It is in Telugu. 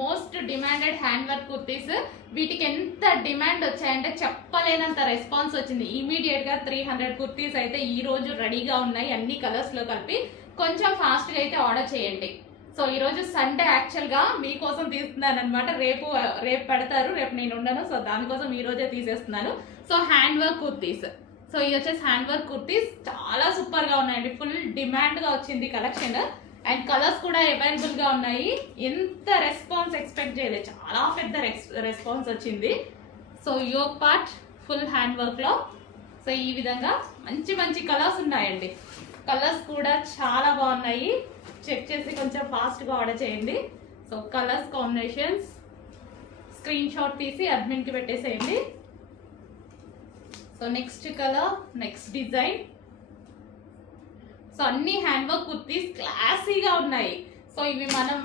Most demanded hand work kurtis. వీటికి ఎంత డిమాండ్ వచ్చాయంటే చెప్పలేనంత రెస్పాన్స్ వచ్చింది. ఇమీడియట్ గా 300 కుర్తీస్ అయితే ఈ రోజు రెడీగా ఉన్నాయి, అన్ని కలర్స్ లో కలిపి. కొంచెం ఫాస్ట్ గా అయితే ఆర్డర్ చేయండి. సో ఈ రోజు సండే యాక్చువల్ గా మీకోసం తీస్తున్నాను అనమాట. రేపు పెడతారు, రేపు నేను ఉండను. సో దానికోసం ఈ రోజే తీసేస్తున్నాను. So hand work kurtis. So ఇది వచ్చేసి హ్యాండ్ వర్క్ కుర్తీస్ చాలా సూపర్ గా ఉన్నాయండి. ఫుల్ డిమాండ్ గా వచ్చింది కలెక్షన్. అండ్ కలర్స్ కూడా అవైలబుల్ గా ఉన్నాయి. ఎంత రెస్పాన్స్ ఎక్స్పెక్ట్ చేయలేదు, చాలా పెద్ద రెస్పాన్స్ వచ్చింది. So yoke part full hand work లో. సో ఈ విధంగా మంచి మంచి కలర్స్ ఉన్నాయండి. కలర్స్ కూడా చాలా బాగున్నాయి. చెక్ చేసి కొంచెం ఫాస్ట్ గా ఆర్డర్ చేయండి. So colours combinations screen shot తీసి అడ్మిన్ కి పెట్టేసేయండి. So next colour, next design. So అన్ని హ్యాండ్ వర్క్ కుర్తీస్ క్లాసీగా ఉన్నాయి. సో ఇవి మనం